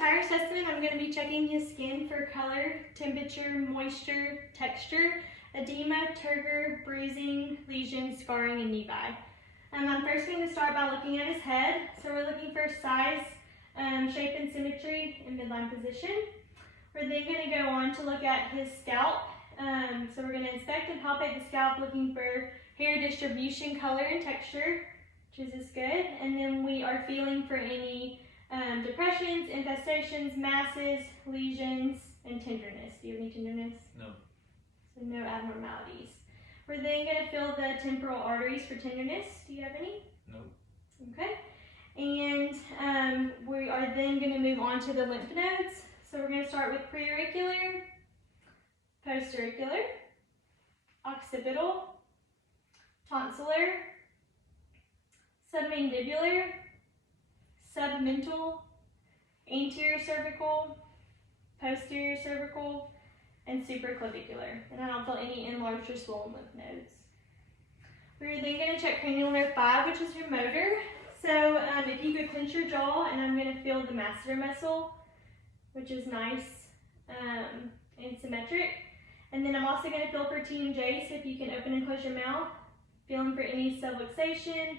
entire assessment, I'm going to be checking his skin for color, temperature, moisture, texture, edema, turgor, bruising, lesions, scarring, and nevi. I'm first going to start by looking at his head. So we're looking for size, shape and symmetry, and midline position. We're then going to go on to look at his scalp. So we're going to inspect and palpate the scalp, looking for hair distribution, color, and texture, which is good. And then we are feeling for any depressions, infestations, masses, lesions, and tenderness. Do you have any tenderness? No. So no abnormalities. We're then going to feel the temporal arteries for tenderness. Do you have any? No. Okay. And we are then going to move on to the lymph nodes. So we're going to start with preauricular, postauricular, occipital, tonsillar, submandibular, submental, anterior cervical, posterior cervical, and supraclavicular. And I don't feel any enlarged or swollen lymph nodes. We're then going to check cranial nerve 5, which is your motor. So if you could clench your jaw, and I'm going to feel the masseter muscle, which is nice and symmetric. And then I'm also going to feel for TMJ, so if you can open and close your mouth, feeling for any subluxation,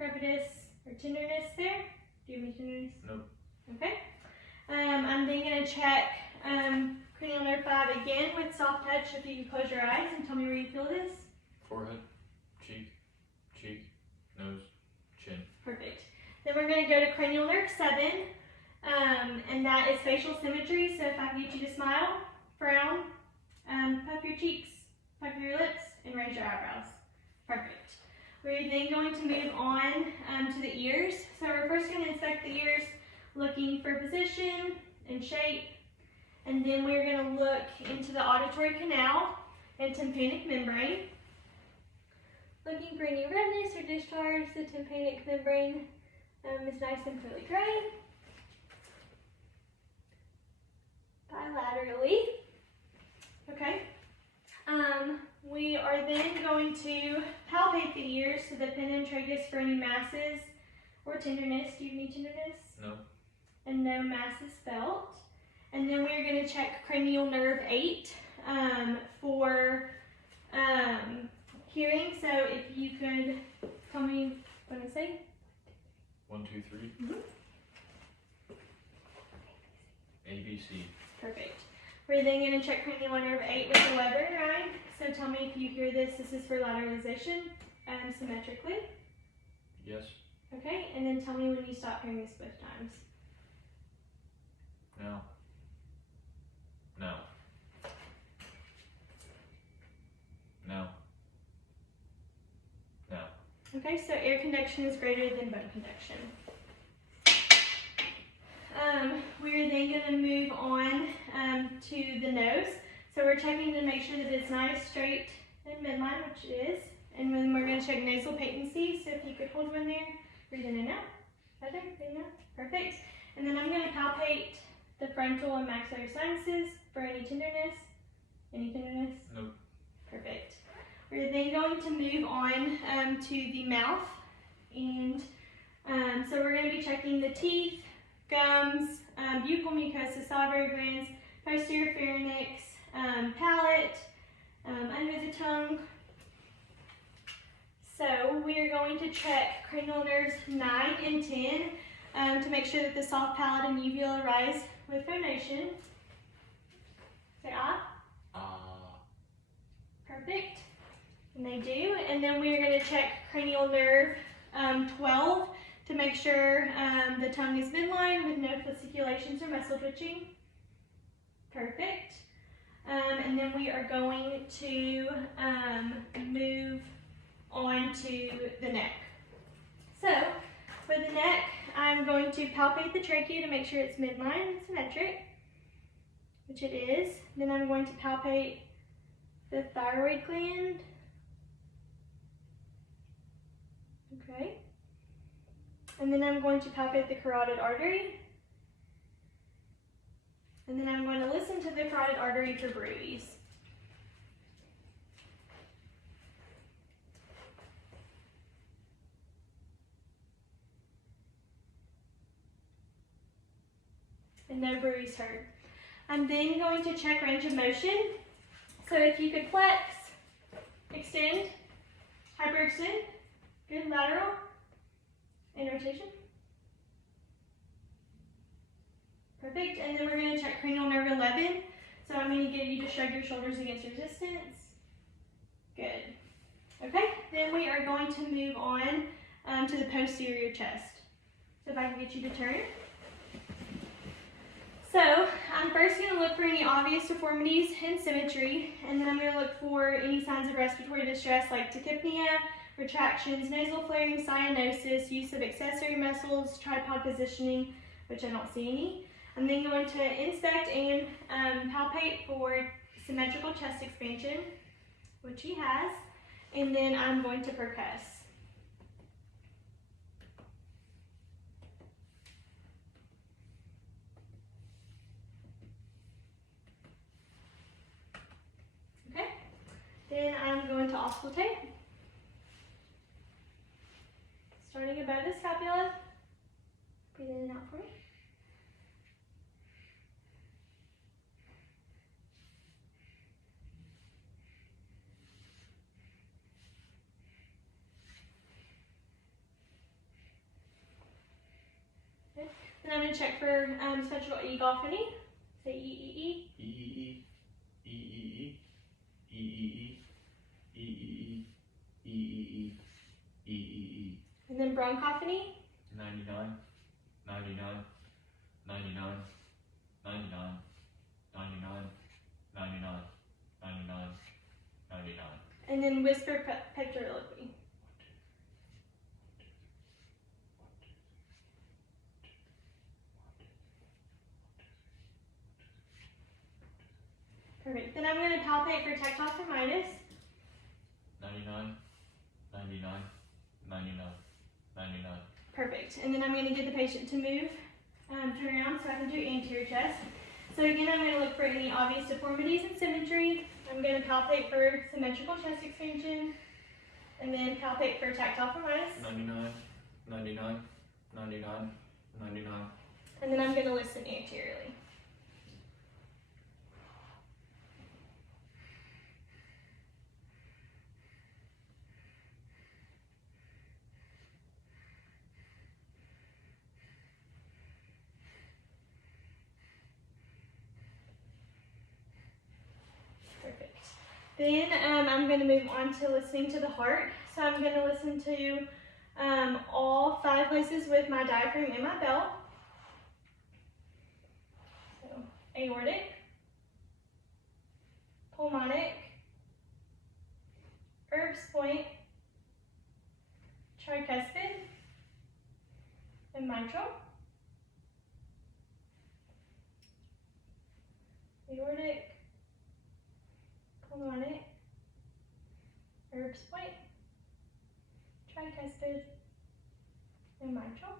crepitus, or tenderness there. Do you have any tenderness? No. Okay. I'm then going to check cranial nerve 5 again with soft touch. If you can close your eyes and tell me where you feel this. Forehead, cheek, nose, chin. Perfect. Then we're going to go to cranial nerve 7, and that is facial symmetry. So if I can get you to smile, frown, puff your cheeks, puff your lips, and raise your eyebrows. Perfect. We're then going to move on to the ears. So we're first going to inspect the ears, looking for position and shape. And then we're going to look into the auditory canal and tympanic membrane. Looking for any redness or discharge. The tympanic membrane is nice and pearly gray. Bilaterally. Okay. We are then going to palpate the ears to the penetragus for any masses or tenderness. Do you have any tenderness? No. And no masses felt. And then we're going to check cranial nerve 8 for hearing. So if you could tell me what I say. 1, 2, 3. Mm-hmm. A, B, C. Perfect. We're then going to check cranial nerve 8 with the Weber, right? So tell me if you hear this. This is for lateralization symmetrically. Yes. Okay, and then tell me when you stop hearing this both times. No. No. No. No. Okay, so air conduction is greater than bone conduction. We're then going to move on to the nose. So we're checking to make sure that it's nice, straight, and midline, which it is. And then we're going to check nasal patency. So if you could hold one there, breathe in and out. Better, breathe in and out. Perfect. And then I'm going to palpate the frontal and maxillary sinuses for any tenderness. Any tenderness? Nope. Perfect. We're then going to move on to the mouth. And so we're going to be checking the teeth, gums, buccal mucosa, salivary glands, posterior pharynx, palate, under the tongue. So we are going to check cranial nerves 9 and 10 to make sure that the soft palate and uvula rise with phonation. Say ah. Perfect. And they do. And then we are going to check cranial nerve 12 to make sure the tongue is midline with no fasciculations or muscle twitching. Perfect. And then we are going to move on to the neck. So for the neck, I'm going to palpate the trachea to make sure it's midline and symmetric, which it is. Then I'm going to palpate the thyroid gland. Okay. And then I'm going to palpate the carotid artery. And then I'm going to listen to the carotid artery for bruise. and no bruise heard. I'm then going to check range of motion. So if you could flex, extend, hyperextend, good, lateral, and rotation. Perfect, and then we're going to check cranial nerve 11. So I'm going to get you to shrug your shoulders against resistance. Good. Okay, then we are going to move on to the posterior chest. So if I can get you to turn. So I'm first going to look for any obvious deformities and symmetry, and then I'm going to look for any signs of respiratory distress like tachypnea, retractions, nasal flaring, cyanosis, use of accessory muscles, tripod positioning, which I don't see any. I'm then going to inspect and palpate for symmetrical chest expansion, which he has, and then I'm going to percuss. Okay, then I'm going to auscultate. Starting above the scapula, breathe in and out for me. Good. Then I'm going to check for symmetrical egophony. Say E-E-E. E-E-E. E-E-E. E-E-E. E-E-E. E-E-E. E-E-E. And then bronchophony. 99. 99. 99. 99. 99. 99. 99. 99. And then whisper pectoraloquy. Perfect. Then I'm going to palpate for tactile thermitis. 99. 99. 99. 99. Perfect. And then I'm going to get the patient to move, turn around so I can do anterior chest. So again, I'm going to look for any obvious deformities and symmetry. I'm going to palpate for symmetrical chest expansion, and then palpate for tactile thermitis. 99. 99. 99. 99. And then I'm going to listen anteriorly. Perfect. Then I'm going to move on to listening to the heart. So I'm going to listen to all 5 places with my diaphragm and my bell. So aortic, pulmonic, Erb's point, tricuspid, and mitral. Aortic, pulmonic, Erb's point, tricuspid, and mitral.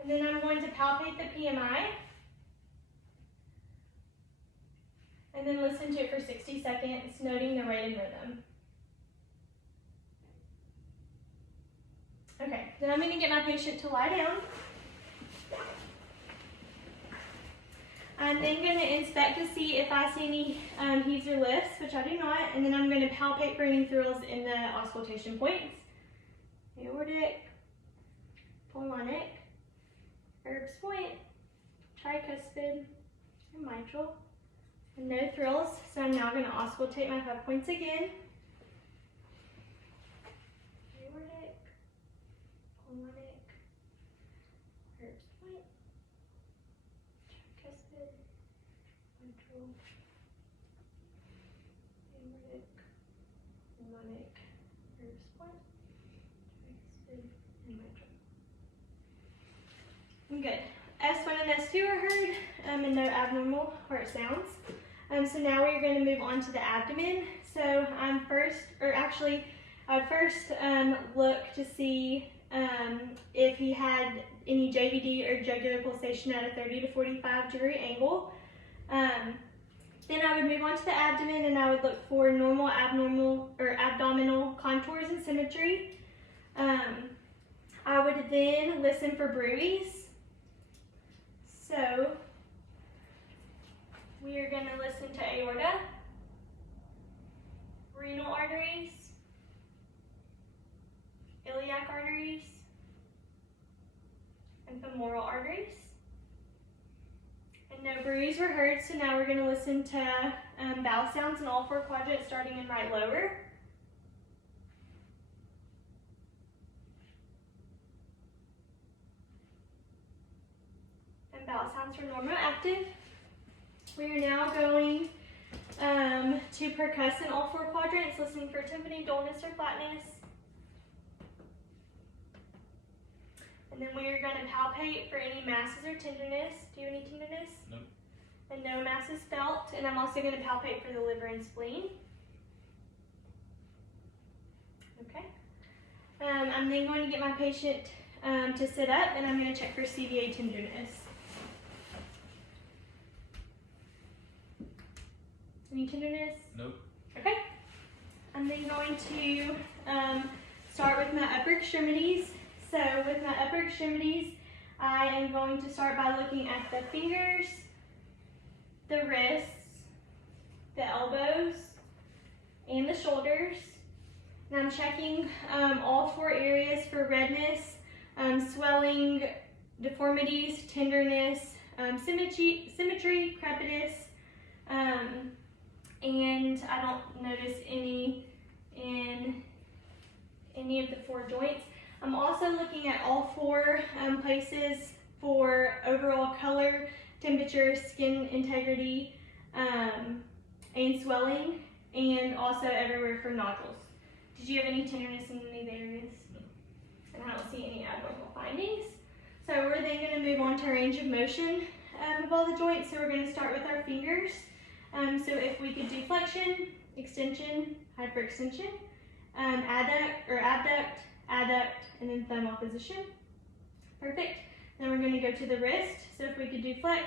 And then I'm going to palpate the PMI. And then listen to it for 60 seconds, noting the rate and rhythm. Okay, then I'm going to get my patient to lie down. I'm then going to inspect to see if I see any heaves or lifts, which I do not, and then I'm going to palpate for any thrills in the auscultation points. Aortic, pulmonic, Erb's point, tricuspid, and mitral. And no thrills, so I'm now going to auscultate my 5 points again. Aortic, pulmonic, Erb's point, tricuspid, mitral, aortic, pulmonic, Erb's point, tricuspid, and mitral. Good. S1 and S2 are heard, and no abnormal heart sounds. So now we're going to move on to the abdomen. So I'd first look to see if he had any JVD or jugular pulsation at a 30 to 45 degree angle. Then I would move on to the abdomen, and I would look for normal, abnormal, or abdominal contours and symmetry. I would then listen for bruits. So we are going to listen to aorta, renal arteries, iliac arteries, and femoral arteries. And no breathes were heard, so now we're going to listen to vowel sounds in all 4 quadrants, starting in right lower. And vowel sounds for normal active. We are now going to percuss in all 4 quadrants, listening for timpani, dullness, or flatness. And then we are going to palpate for any masses or tenderness. Do you have any tenderness? Nope. And no masses felt. And I'm also going to palpate for the liver and spleen. Okay. I'm then going to get my patient to sit up, and I'm going to check for CVA tenderness. Any tenderness? Nope. Okay. I'm then going to start with my upper extremities. So with my upper extremities, I am going to start by looking at the fingers, the wrists, the elbows, and the shoulders. And I'm checking all 4 areas for redness, swelling, deformities, tenderness, symmetry, crepitus, and I don't notice any in any of the 4 joints. I'm also looking at all 4 places for overall color, temperature, skin integrity, and swelling, and also everywhere for nodules. Did you have any tenderness in any of the areas? No. And I don't see any abnormal findings. So we're then going to move on to range of motion of all the joints. So we're going to start with our fingers. So if we could do flexion, extension, hyperextension, adduct or abduct, adduct, and then thumb opposition. Perfect. Then we're going to go to the wrist. So if we could do flex,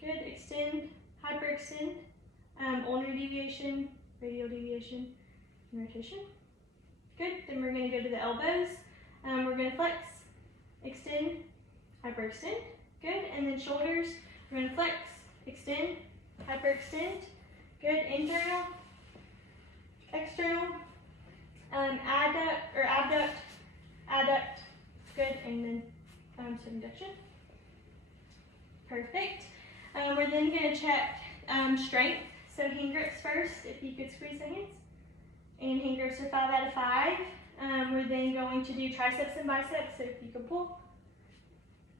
good, extend, hyperextend, ulnar deviation, radial deviation, and rotation. Good. Then we're going to go to the elbows. We're going to flex, extend, hyperextend. Good. And then shoulders, we're going to flex, extend, hyperextend. Good. Internal, external, adduct or abduct, adduct. Good. And then subduction. Perfect. We're then going to check strength. So hand grips first, if you could squeeze the hands. And hand grips are 5 out of 5. We're then going to do triceps and biceps, so if you could pull.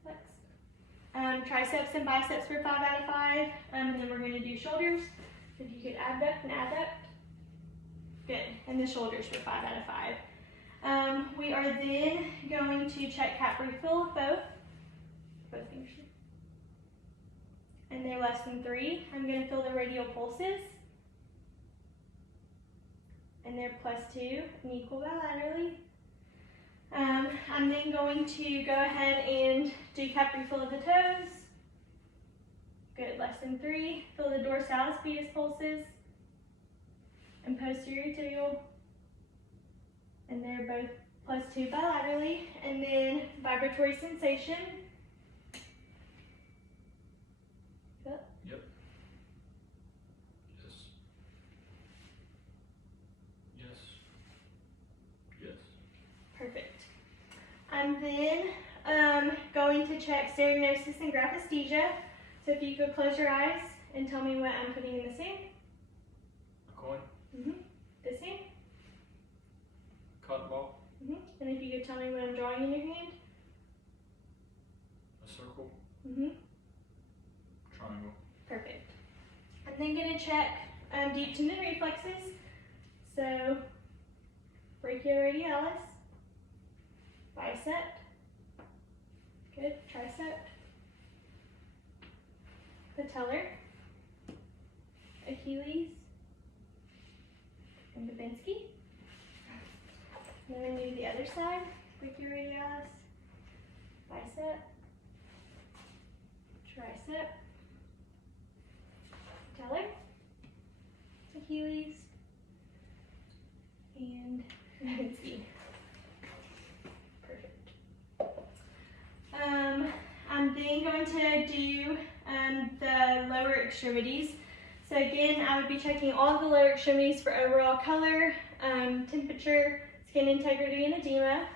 Flex. Triceps and biceps for 5 out of 5. And then we're going to do shoulders. So if you could abduct and adduct. Good. And the shoulders for 5 out of 5. We are then going to check cap refill of both fingers. And they're less than 3. I'm going to feel the radial pulses. And they're +2 and equal bilaterally. I'm then going to go ahead and do cap refill of the toes. Good, less than 3. Feel the dorsalis pedis pulses and posterior tibial. And they're both +2 bilaterally. And then vibratory sensation. Yep. Yes. Yes. Yes. Perfect. I'm then going to check sterignosis and graphesthesia. So if you could close your eyes and tell me what I'm putting in the sand. A coin. This hand. Cotton ball. And if you could tell me what I'm drawing in your hand. A circle. Triangle. Perfect. I'm then going to check deep tendon reflexes. So brachioradialis, bicep, good, tricep, patellar, Achilles, and Babinski. And then we do the other side, brachioradialis, bicep, tricep, patellar, Achilles, and Babinski. Perfect. I'm then going to do extremities. So again, I would be checking all the lower extremities for overall color, temperature, skin integrity, and edema.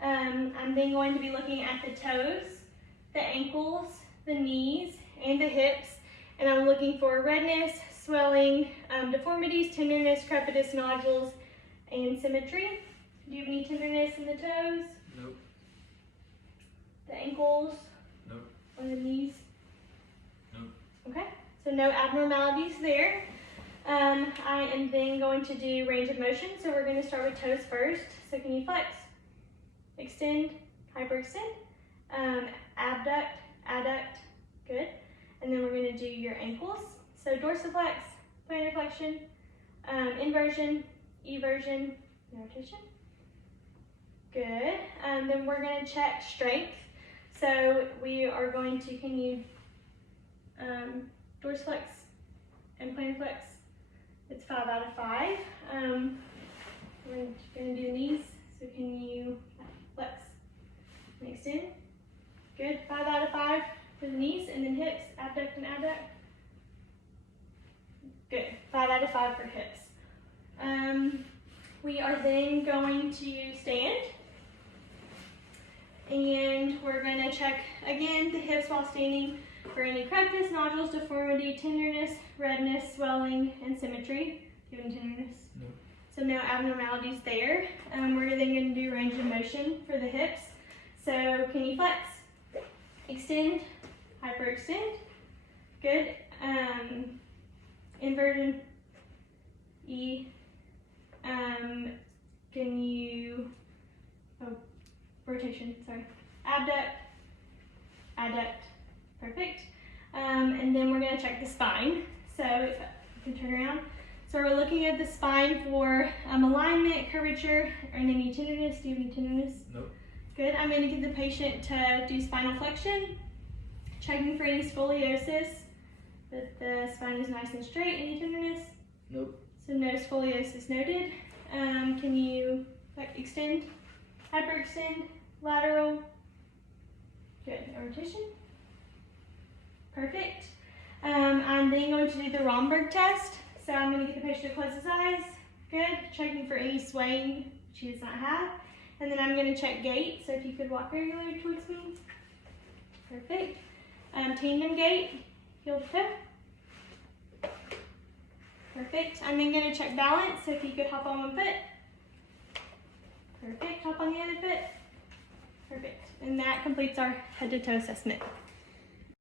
I'm then going to be looking at the toes, the ankles, the knees, and the hips, and I'm looking for redness, swelling, deformities, tenderness, crepitus, nodules, and symmetry. Do you have any tenderness in the toes? Nope. The ankles? Nope. Or the knees? Nope. Okay, so no abnormalities there. I am then going to do range of motion, so we're going to start with toes first. So can you flex, extend, hyperextend, abduct, adduct, good. And then we're going to do your ankles. So dorsiflex, plantar flexion, inversion, eversion, rotation. Good. Then we're going to check strength. So we are going to, can you dorsiflex and plantar flex? It's 5 out of 5. We're going to do the knees. So can you flex and extend? Good. 5 out of 5 for the knees, and then hips, abduct and adduct. Good. 5 out of 5 for hips. We are then going to stand, and we're going to check again the hips while standing for any crepitus, nodules, deformity, tenderness, redness, swelling, and symmetry. Do you have any tenderness? No. So no abnormalities there. We're then going to do range of motion for the hips. So can you flex, extend, hyperextend? Good. Inversion, can you, rotation, sorry. Abduct, adduct, perfect. And then we're gonna check the spine. So if you can turn around. So we're looking at the spine for alignment, curvature, and any tenderness. Do you have any tenderness? Nope. Good. I'm gonna get the patient to do spinal flexion, checking for any scoliosis, that the spine is nice and straight. Any tenderness? Nope. So no scoliosis noted. Can you extend, hyperextend, lateral? Good. A rotation. Perfect. I'm then going to do the Romberg test. So I'm going to get the patient to close his eyes. Good. Checking for any swaying, which he does not have. And then I'm going to check gait. So if you could walk regularly towards me. Perfect. Tandem gait, heel to toe. Perfect. I'm then going to check balance. So if you could hop on one foot. Perfect. Hop on the other foot. Perfect. And that completes our head to toe assessment.